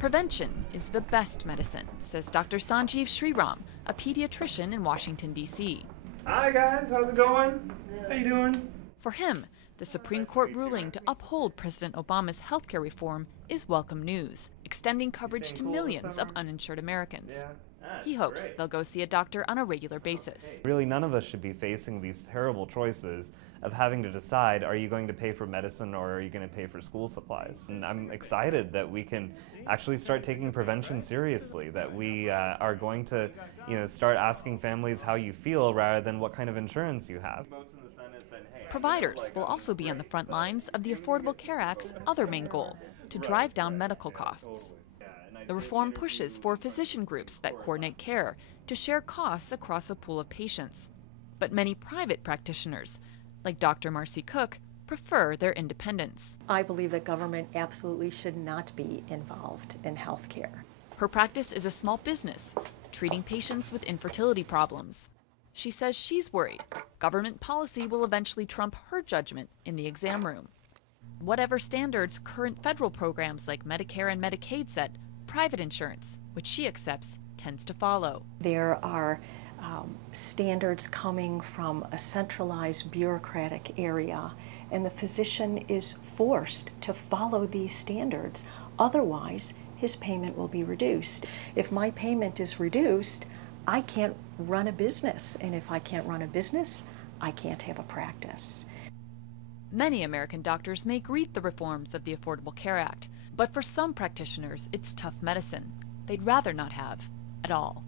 Prevention is the best medicine, says Dr. Sanjeev Sriram, a pediatrician in Washington, D.C. Hi guys, how's it going? How you doing? For him, the Supreme Court ruling to uphold President Obama's healthcare reform is welcome news, extending coverage to millions of uninsured Americans. He hopes they'll go see a doctor on a regular basis. Really, none of us should be facing these terrible choices of having to decide, are you going to pay for medicine or are you going to pay for school supplies? And I'm excited that we can actually start taking prevention seriously, that we are going to start asking families how you feel rather than what kind of insurance you have. Providers will also be on the front lines of the Affordable Care Act's other main goal, to drive down medical costs. The reform pushes for physician groups that coordinate care to share costs across a pool of patients. But many private practitioners, like Dr. Marcy Cook, prefer their independence. I believe that government absolutely should not be involved in health care. Her practice is a small business, treating patients with infertility problems. She says she's worried government policy will eventually trump her judgment in the exam room. Whatever standards current federal programs like Medicare and Medicaid set, private insurance, which she accepts, tends to follow. There are standards coming from a centralized bureaucratic area, and the physician is forced to follow these standards. Otherwise, his payment will be reduced. If my payment is reduced, I can't run a business, and if I can't run a business, I can't have a practice. Many American doctors may greet the reforms of the Affordable Care Act, but for some practitioners, it's tough medicine they'd rather not have at all.